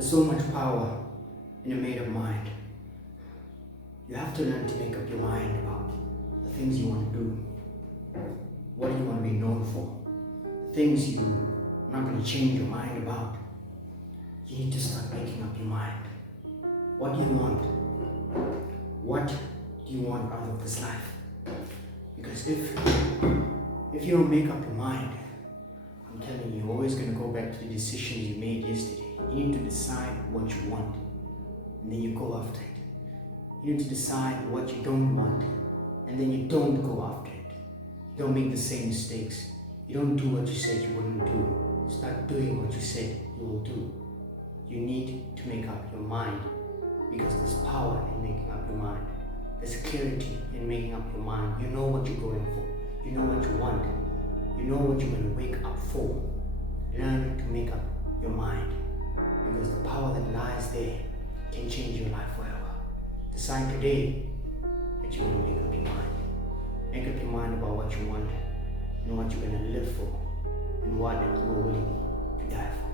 There's so much power in a made-up mind. You have to learn to make up your mind about the things you want to do. What do you want to be known for? The things you're not going to change your mind about. You need to start making up your mind. What do you want? What do you want out of this life? Because if you don't make up your mind, I'm telling you, you're always going to go back to the decisions you made yesterday. You need to decide what you want, and then you go after it. You need to decide what you don't want, and then you don't go after it. You don't make the same mistakes. You don't do what you said you wouldn't do. Start doing what you said you will do. You need to make up your mind, because there's power in making up your mind. There's clarity in making up your mind. You know what you're going for. You know what you want. You know what you're going to wake up for. Learn to make up your mind, because the power that lies there can change your life forever. Decide today that you're going to make up your mind. Make up your mind about what you want and what you're going to live for and what you're willing to die for.